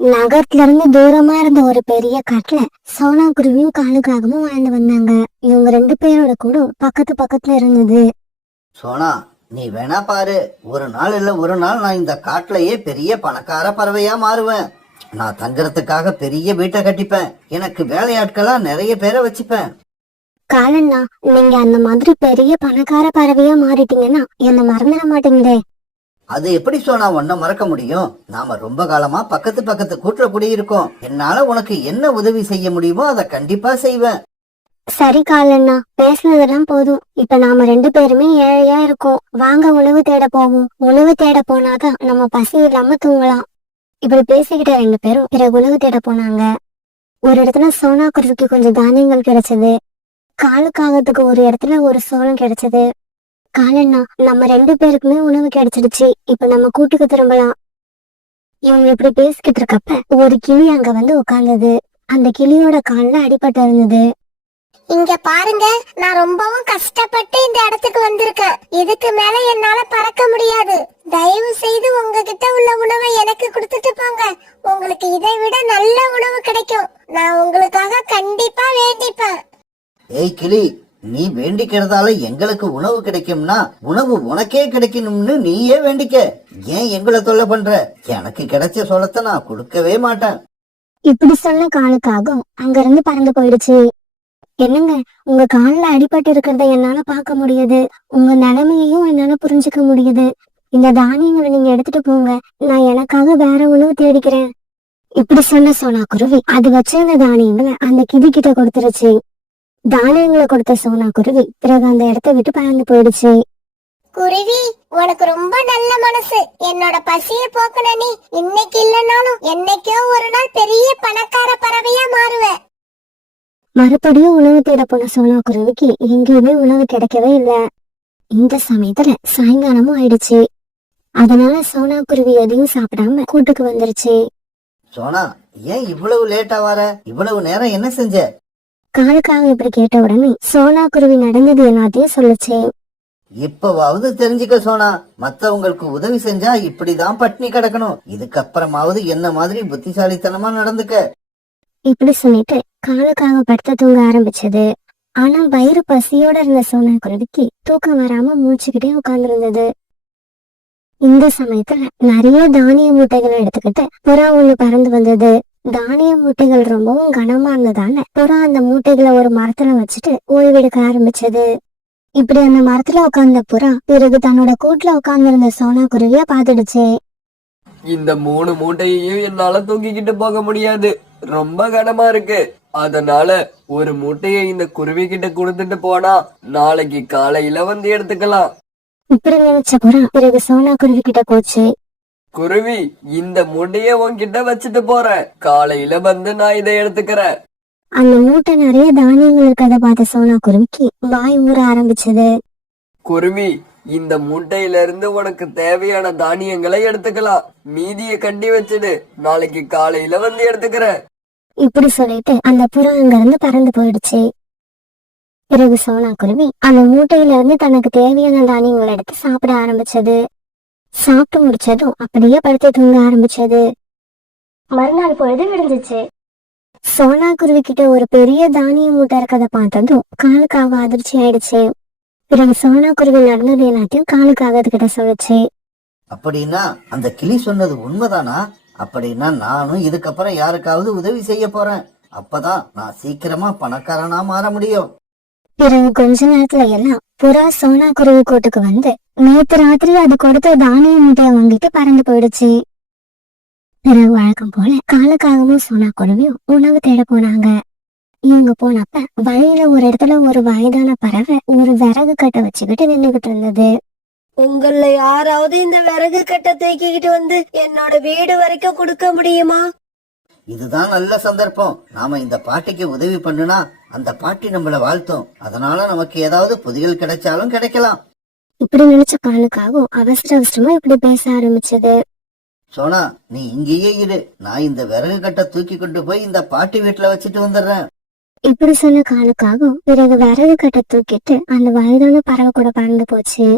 நகரத்துல இருந்து தூரமா இருந்த ஒரு பெரிய காட்டுல சோனா குருவியும் காலுக்காகவும் வாழ்ந்து வந்தாங்க. இவங்க ரெண்டு பேரோட கூட பக்கத்து பக்கத்துல இருந்தது. சோனா, நீ வேணா பாரு, ஒரு நாள் இல்ல ஒரு நாள் நான் இந்த காட்டுலயே பெரிய பணக்கார பறவையா மாறுவேன். நான் தங்குறதுக்காக பெரிய வீட்டை கட்டிப்பேன். எனக்கு வேலையாட்களா நிறைய பேரை வச்சுப்பேன். காலண்ணா, நீங்க அந்த மாதிரி பெரிய பணக்கார பறவையா மாறிட்டீங்கன்னா என்ன மறந்துட மாட்டீங்களே? அது எப்படி சோனா உன்னை மறக்க முடியும்? நாம ரொம்ப காலமா பக்கத்து பக்கத்து கூட்டுல குடியிருக்கோம். என்னால உனக்கு என்ன உதவி செய்ய முடியுமோ அதை கண்டிப்பா செய்வேன். சரி காலண்ணா, பேசுனதெல்லாம் போதும். இப்ப நாம ரெண்டு பேருமே ஏழையா இருக்கோம். வாங்க உணவு தேட போவோம். உணவு தேட போனாதான் நம்ம பசி இல்லாம தூங்கலாம். இப்படி பேசிக்கிட்ட ரெண்டு பேரும் பிறகு உணவு தேட போனாங்க. ஒரு இடத்துல சோனா குருவிக்கு கொஞ்சம் தானியங்கள் கிடைச்சது. காலுக்காகத்துக்கு ஒரு இடத்துல ஒரு சோளம் கிடைச்சது. காலண்ணா, நம்ம ரெண்டு பேருக்குமே உணவு கிடைச்சிடுச்சு. இப்ப நம்ம கூட்டுக்கு திரும்பலாம். இவங்க இப்படி பேசிக்கிட்டு இருக்கப்ப ஒரு கிளி அங்க வந்து உட்கார்ந்தது. அந்த கிளியோட கால்ல அடிபட்டு இருந்தது. இங்க பாருங்க, நான் ரொம்பவும் கஷ்டப்பட்டு இந்த இடத்துக்கு வந்திருக்கேன். இதுக்கு மேல என்னால பறக்க முடியாது. தயவு செய்து உங்ககிட்ட உள்ள உணவை எனக்கு கொடுத்துட்டு போங்க. உங்களுக்கு இதை விட நல்ல உணவு கிடைக்கும். நான் உங்களுக்காக கண்டிப்பா வேண்டிப்பேன். ஏய் கிளி, நீ வேண்டிக்கிறதால எங்களுக்கு உணவு கிடைக்கும்னா உணவு உனக்கே கிடைக்கணும்னு நீயே வேண்டிக்க. ஏன் எங்களை தொல்லை பண்ற? எனக்கு கிடைச்ச சோளத்தை நான் கொடுக்கவே மாட்டேன். இப்படி சொன்ன காலுக்காக அங்க இருந்து பறந்து போயிடுச்சு. என்னங்க, உங்க கால்ல அடிபட்டு இருக்கிறத என்னால பார்க்க முடியுது. உங்க நிலைமையையும் என்னால புரிஞ்சுக்க முடியுது. இந்த தானியங்களை நீங்க எடுத்துட்டு போங்க. நான் எனக்காக வேற உணவு தேடிக்கிறேன். இப்படி சொன்ன சோனா குருவி அது வச்சிருந்த தானியங்களை அந்த கிளி கிட்ட கொடுத்துருச்சு. தானியங்களை கொடுத்த சோனா குருவி பிறகு அந்த இடத்த விட்டு பறந்து போயிடுச்சு. குருவி, உனக்கு ரொம்ப நல்ல மனசு. என்னோட பசிய போக்குன நீ இன்னைக்கு இல்லைனாலும் என்னைக்கோ ஒரு நாள் பெரிய பணக்கார பறவையா மாறுவ. மறுபடியும் உணவு தேட போன சோனா குருவிக்கு எங்கேயுமே உணவு கிடைக்கவே இல்ல. இந்த சமயத்துல சாயங்காலமும் ஆயிடுச்சு. அதனால சோனா குருவி எதையும் சாப்பிடாம கூட்டுக்கு வந்துருச்சு. சோனா, ஏன் இவ்வளவு லேட்டா வர? இவ்வளவு நேரம் என்ன செஞ்ச? காலுக்காக இப்படி கேட்ட உடனே சோனா குருவி நடந்தது எல்லாத்தையும் சொல்லுச்சு. இப்பவாவது தெரிஞ்சுக்க சோனா, மத்தவங்களுக்கு உதவி செஞ்சா இப்படிதான் பட்னி கிடக்கணும். இதுக்கப்புறமாவது என்ன மாதிரி புத்திசாலித்தனமா நடந்துக்க. இப்படி சொல்லிட்டு காலுக்காக படுத்த தூங்க ஆரம்பிச்சது. ஆனா வயிறு பசியோட இருந்த சோனா குருவிக்கு தூக்கம் வராம மூச்சுக்கிட்டே உட்கார்ந்து. இந்த சமயத்துல நிறைய தானிய மூட்டைகளை எடுத்துக்கிட்டு புறா ஒண்ணு பறந்து வந்தது. தானிய மூட்டைகள் ரொம்பவும் கனமா இருந்ததால புறா அந்த மூட்டைகளை ஒரு மரத்துல வச்சுட்டு ஓய்வெடுக்க ஆரம்பிச்சது. இப்படி அந்த மரத்துல உட்கார்ந்த புறா பிறகு தன்னோட கூட்டுல உட்கார்ந்து இருந்த சோனா குருவிய பாத்துடுச்சு. இந்த 3 மூட்டையையும் என்னால தூக்கிக்கிட்டு போக முடியாது, ரொம்ப கனமா இருக்கு. அதனால ஒரு மூட்டையை இந்த குருவி கிட்ட கொடுத்துட்டு போனா நாளைக்கு காலையில வந்து எடுத்துக்கலாம். இப்படி நினைச்ச புறா பிறகு சோனா குருவி கிட்ட போச்சு. குருவி, இந்த மூட்டைய உன்கிட்ட வச்சுட்டு போறேன். காலையில வந்து நான் இதை எடுத்துக்கிறேன். அந்த மூட்டை நிறைய தானியங்கள் இருக்கிறத பார்த்த சோனா குருவிக்கு வாய் ஊற ஆரம்பிச்சது. குருவி, இந்த மூட்டையில இருந்து உனக்கு தேவையான தானியங்களை எடுத்துக்கலாம். மீதிய கட்டி வச்சுடு, நாளைக்கு காலையில வந்து எடுத்துக்கிறேன். இப்படி சொல்லிட்டு அந்த புறா அங்க இருந்து பறந்து போயிடுச்சு. பிறகு சோனா குருவி அந்த மூட்டையில இருந்து தனக்கு தேவையான தானியங்களை எடுத்து சாப்பிட ஆரம்பிச்சது. சாப்பிட்டு முடிச்சதும் அப்படியே படுத்து தூங்க ஆரம்பிச்சது. மறுநாள் பொழுது விடிஞ்சிச்சு. சோனா குருவி கிட்ட ஒரு பெரிய தானிய மூட்டை இருக்கதை பார்த்ததும் காலுக்காக அதிர்ச்சி ஆயிடுச்சு. பிறகு சோனா குருவி நடந்தது எல்லாத்தையும் காலுக்காக கிட்ட சொல்லுச்சு. அப்படின்னா அந்த கிளி சொன்னது உண்மைதானா? அப்படின்னா நானும் இதுக்கப்புறம் யாருக்காவது உதவி செய்ய போறேன். அப்பதான் நான் சீக்கிரமா பணக்காரனா மாற முடியும். பிறகு கொஞ்ச நேரத்துல எல்லாம் புறா சோனா குருவி கூட்டுக்கு வந்து நேத்து ராத்திரி அது கொடுத்த தானிய மூட்டையை வாங்கிட்டு பறந்து போயிடுச்சு. பிறகு வழக்கம் போல காலுக்காகவும் சோனா குருவியும் உணவு தேட போனாங்க. இவங்க போனப்ப வழியில ஒரு இடத்துல ஒரு வயதான பறவை ஒரு விறகு கட்டை வச்சுக்கிட்டு நின்னுகிட்டு இருந்தது. உங்கள யாராவது இந்த விறகு கட்டை தூக்கிக்கிட்டு வந்து என்னோட வீடு வரைக்கும் கொடுக்க முடியுமா? இதுதான் நல்ல சந்தர்ப்பம். நாம இந்த பாட்டிக்கு உதவி பண்ணுனா அந்த பாட்டி நம்மள வாழ்த்தும். அதனால நமக்கு ஏதாவது புதிகள் கிடைச்சாலும் கிடைக்கலாம். இப்படி நினைச்ச காலுக்காகவும் அவசர அவசரமா இப்படி பேச ஆரம்பிச்சது. சோனா, நீ இங்கேயே இரு. நான் இந்த விறகு கட்டை தூக்கி கொண்டு போய் இந்த பாட்டி வீட்டுல வச்சுட்டு வந்துடுறேன். இப்படி சொன்ன காலுக்காகவும் பிறகு விறகு கட்டை தூக்கிட்டு அந்த வயதான பறவை கூட பறந்து போச்சு.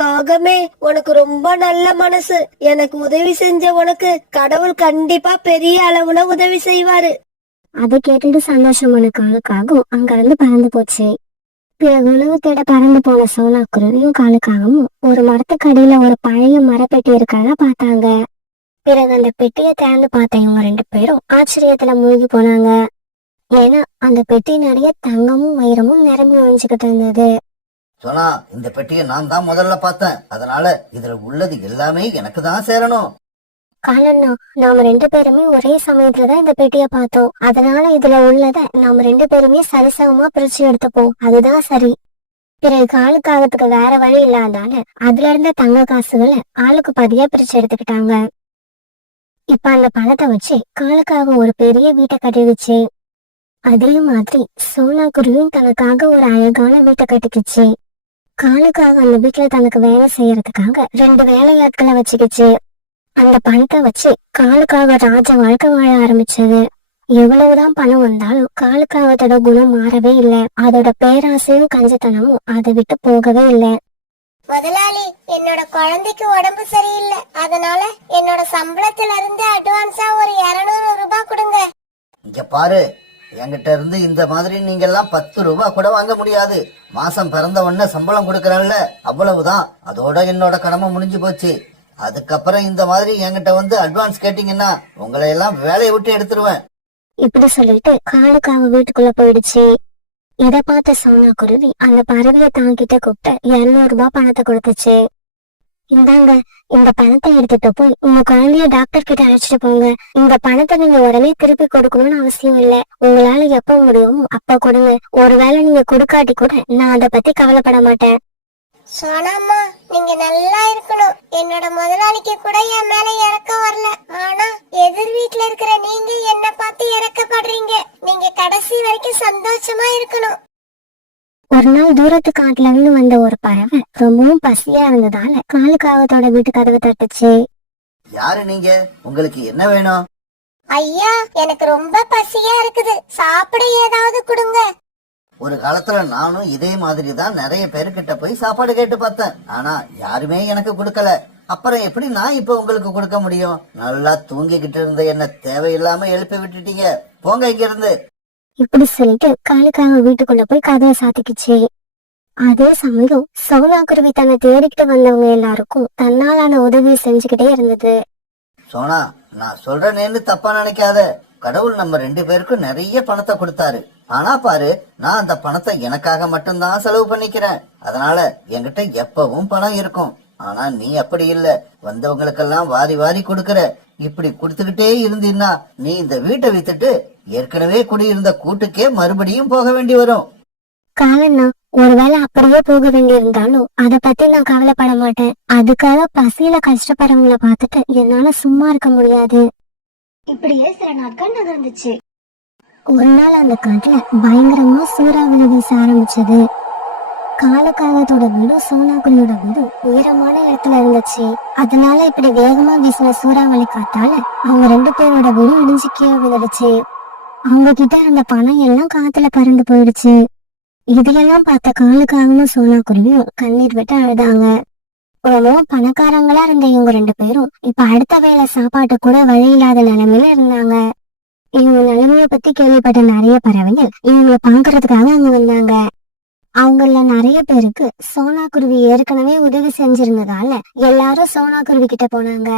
காகமே, உனக்கு ரொம்ப நல்ல மனசு. எனக்கு உதவி செஞ்ச உனக்கு கடவுள் கண்டிப்பா பெரிய அளவுல உதவி செய்வாரு. அதை கேட்டுட்டு சந்தோஷமான காலுக்காகவும் அங்க இருந்து பறந்து போச்சு. பிறகு உணவு தேட பறந்து போன சோனா குருவியும் காலுக்காகவும் ஒரு மரத்துக்கடியில ஒரு பழைய மரப்பெட்டி இருக்கிறத பார்த்தாங்க. பிறகு அந்த பெட்டியை திறந்து பார்த்த இவங்க ரெண்டு பேரும் ஆச்சரியத்துல மூழ்கி போனாங்க. ஏன்னா அந்த பெட்டி நிறைய தங்கமும் வைரமும் நிரம்பி ஒழிஞ்சுக்கிட்டு இருந்தது. சோனா, இந்த பெட்டியை நான் தான் முதல்ல பார்த்தேன். அதனால இதுல உள்ளது எல்லாமே எனக்கு தான் சேரணும். காலண்ணா, நாம ரெண்டு பேருமே ஒரே சமயத்துலதான் இந்த பெட்டியை பார்த்தோம். அதனால இதுல உள்ளத நாம ரெண்டு பேருமே சரிசமமா பிரிச்சு எடுத்துப்போம். அதுதான் சரி. பிறகு காலுக்காகத்துக்கு வேற வழி இல்லாதால அதுல இருந்த தங்க காசுகளை ஆளுக்கு பாதியா பிரிச்சு எடுத்துக்கிட்டாங்க. இப்ப அந்த பணத்தை வச்சு காலுக்காக ஒரு பெரிய வீட்டை கட்டிடுச்சு. அதே மாதிரி சோனா குருவியும் தனக்காக ஒரு அழகான வீட்டை கட்டிக்குச்சு. காலுக்காக அந்த வீட்டுல தனக்கு வேலை செய்யறதுக்காக 2 வேலையாட்களை வச்சுக்கிச்சு. அந்த பணத்தை வச்சு காலுக்காக ராஜ வாழ்க்கை வாழ ஆரம்பிச்சது. எவ்வளவுதான் பணம் வந்தாலும் காலுக்காகத்தோட குணம் மாறவே இல்லை. அதோட பேராசையும் கஞ்சத்தனமும் அதை விட்டு போகவே இல்லை. முதலாளி, என்னோட குழந்தைக்கு உடம்பு சரியில்லை. அதனால என்னோட சம்பளத்துல இருந்து அட்வான்ஸா ஒரு 200 ரூபாய் கொடுங்க. இங்க பாரு, என்கிட்ட இருந்து இந்த மாதிரி நீங்க எல்லாம் 10 ரூபாய் கூட வாங்க முடியாது. மாசம் பிறந்த உடனே சம்பளம் கொடுக்கறல்ல, அவ்வளவுதான். அதோட என்னோட கடமை முடிஞ்சு போச்சு. அதுக்கப்புறம் இந்த மாதிரி என்கிட்ட வந்து அட்வான்ஸ் கேட்டீங்கன்னா உங்களை எல்லாம் வேலையை விட்டு எடுத்துருவேன். இப்படி சொல்லிட்டு காலுக்காக வீட்டுக்குள்ள போயிடுச்சு. இத பார்த்த சோனா குருவி அந்த பறவையை தாங்கிட்ட கூப்பிட்டு 200 ரூபாய் பணத்தை கொடுத்துச்சு. இந்தாங்க, இந்த பணத்தை எடுத்துட்டு போய் உங்க குழந்தைய டாக்டர் கிட்ட அழைச்சிட்டு போங்க. இந்த பணத்தை நீங்க உடனே திருப்பி கொடுக்கணும்னு அவசியம் இல்ல. உங்களால எப்ப முடியுமோ அப்ப கொடுங்க. ஒருவேளை நீங்க கொடுக்காட்டி கூட நான் அதை பத்தி கவலைப்பட மாட்டேன். சோனாம்மா, நீங்க நல்லா இருக்கணும். என்னோட முதலாளிக்கு கூட என் மேல இறக்கம் வரல. ஆனா எதிர் வீட்டுல இருக்கிற நீங்க என்ன பார்த்து இறக்கப்படுறீங்க. நீங்க கடைசி வரைக்கும் சந்தோஷமா இருக்கணும். ஒரு நாள் தூரத்து காட்டுல இருந்து வந்த ஒரு பறவை ரொம்பவும் பசியா இருந்ததால காலுக்காகத்தோட வீட்டு கதவை தட்டுச்சு. யாரு நீங்க? உங்களுக்கு என்ன வேணும்? ஐயா, எனக்கு ரொம்ப பசியா இருக்குது. சாப்பிட ஏதாவது கொடுங்க. ஒரு காலத்துல நானும் இதே மாதிரி தான் நிறைய பேருக்கிட்ட போய் சாப்பாடு கேட்டு பார்த்தேன். ஆனா யாருமே எனக்கு கொடுக்கல. அப்புறம் எப்படி நான் இப்ப உங்களுக்கு கொடுக்க முடியும்? நல்லா தூங்கிக்கிட்டு இருந்த என்ன தேவையில்லாம எழுப்பி விட்டுட்டீங்க. போங்க இங்க இருந்து. இப்படி சொல்லிட்டு காலுக்காக வீட்டுக்குள்ள போய் கதவை சாத்திக்குச்சு. அதே சமயம் சோனா குருவி தன்னை தேடிக்கிட்டு வந்தவங்க எல்லாருக்கும் தன்னாலான உதவி செஞ்சுக்கிட்டே இருந்தது. சோனா, நான் சொல்றேன்னு தப்பா நினைக்காத. கடவுள் நம்ம 2 பேருக்கும் நிறைய பணத்தை கொடுத்தாரு. ஆனா பாரு, நான் அந்த பணத்தை எனக்காக மட்டும்தான் செலவு பண்ணிக்கிறேன். அதனால என்கிட்ட எப்பவும் பணம் இருக்கும். ஆனா நீ அப்படி இல்ல. வந்தவங்களுக்கெல்லாம் வாரி வாரி கொடுக்கற. இப்படி கொடுத்துக்கிட்டே இருந்தீன்னா நீ இந்த வீட்டை வித்துட்டு ஏற்கனவே குடியிருந்த கூட்டுக்கே மறுபடியும் போக வேண்டி வரும். காலண்ணா, ஒருவேளை அப்படியே போக வேண்டியிருந்தாலும் அதை பத்தி நான் கவலைப்பட மாட்டேன். அதுக்காக பசியில கஷ்டப்படுறவங்கள பார்த்துட்டு என்னால சும்மா இருக்க முடியாது. இப்படியே சில நாட்கள் நகர்ந்துச்சு. ஒரு நாள் அந்த காட்டுல பயங்கரமா சூறாவளி வீச ஆரம்பிச்சது. காலுக்காகத்தோட வீடும் சோனாக்குழியோட வீடும் உயரமான இடத்துல இருந்துச்சு. அதனால இப்படி வேகமா வீசின சூறாவளி காத்தால அவங்க 2 பேரோட வீடும் இடிஞ்சு கீழே விழுந்துடுச்சு. அவங்க கிட்ட அந்த பணம் எல்லாம் காத்துல பறந்து போயிடுச்சு. இதையெல்லாம் பார்த்த காலுக்காகவும் சோனாக்குருவியும் கண்ணீர் விட்டு அழுதாங்க. ரொம்ப பணக்காரங்களா இருந்த இவங்க 2 பேரும் இப்ப அடுத்த வேளை சாப்பாட்டு கூட வழி இல்லாத நிலைமையில இருந்தாங்க. இவங்க நிலைமைய பத்தி கேள்விப்பட்ட நிறைய பறவைகள் இவங்களை பாக்குறதுக்காக அங்க வந்தாங்க. அவங்கள நிறைய பேருக்கு சோனா குருவி ஏற்கனவே உதவி செஞ்சிருந்ததால எல்லாரும் சோனா குருவி கிட்ட போனாங்க.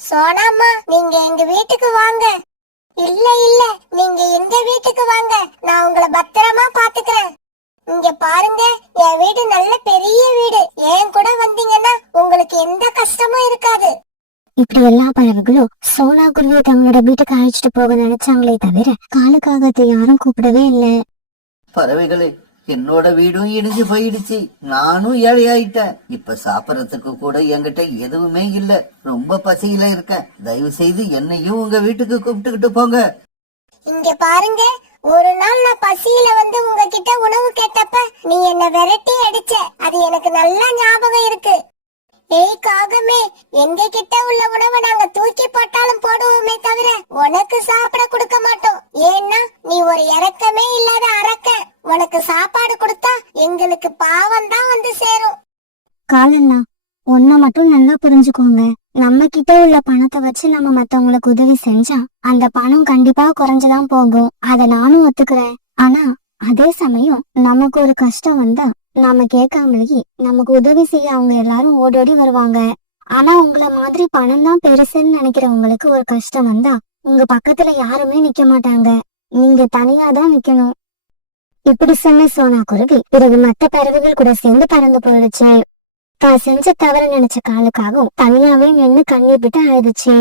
சோனாம்மா, நீங்க எங்க வீட்டுக்கு வாங்க. இல்ல இல்ல, நீங்க எங்க வீட்டுக்கு வாங்க. நான் உங்களை பத்திரமா பாத்துக்கிறேன். இங்க பாருங்க, என் வீடு நல்ல பெரிய வீடு. என் கூட வந்தீங்கன்னா உங்களுக்கு எந்த கஷ்டமும் இருக்காது. இப்படி எல்லா பறவைகளும் சோனா குருவியை தங்களோட வீட்டுக்கு அழைச்சிட்டு போக நினைச்சாங்களே தவிர காலுக்காகத்தை யாரும் கூப்பிடவே இல்லை. பறவைகளே, என்னோட வீடும் இடிஞ்சு போயிடுச்சு. நானும் ஏழையாயிட்டேன். இப்ப சாப்பிடறதுக்கு கூட என்கிட்ட எதுவுமே இல்ல. ரொம்ப பசியில இருக்கேன். தயவு செய்து என்னையும் உங்க வீட்டுக்கு கூப்பிட்டுக்கிட்டு போங்க. இங்க பாருங்க, ஒரு நாள் நான் பசியில வந்து உங்ககிட்ட உணவு கேட்டப்ப நீ என்ன விரட்டி அடிச்ச. அது எனக்கு நல்லா ஞாபகம் இருக்கு. ஏய் காகமே, எங்க கிட்ட உள்ள உணவை நாங்க தூக்கி போட்டாலும் போடுவோமே தவிர உனக்கு சாப்பிட கொடுக்க மாட்டோம். ஏன்னா நீ ஒரு இரக்கமே இல்லாத அரக்க. உனக்கு சாப்பாடு கொடுத்தா எங்களுக்கு பாவம் தான் வந்து சேரும். காலண்ணா, ஒன்ன மட்டும் நல்லா புரிஞ்சுக்கோங்க. நம்ம கிட்ட உள்ள பணத்தை வச்சு நம்ம மத்தவங்களுக்கு உதவி செஞ்சா அந்த பணம் கண்டிப்பா குறைஞ்சுதான் போகும். அத நானும் ஒத்துக்கிறேன். ஆனா அதே சமயம் நமக்கு ஒரு கஷ்டம் வந்தா நாம கேட்காமலேயே நமக்கு உதவி செய்ய அவங்க எல்லாரும் ஓடோடி வருவாங்க. ஆனா உங்களை மாதிரி பணம் தான் பெருசுன்னு நினைக்கிறவங்களுக்கு ஒரு கஷ்டம் வந்தா உங்க பக்கத்துல யாருமே நிக்க மாட்டாங்க. நீங்க தனியா தான் நிக்கணும். இப்படி சொன்ன சோனா குருவி பிறகு மத்த பறவைகள் கூட சேர்ந்து பறந்து போயிடுச்சு. தான் செஞ்ச தவற நினைச்ச காலுக்காகவும் தனியாவே நின்னு கண்ணீர் விட்டு அழுதுச்சு.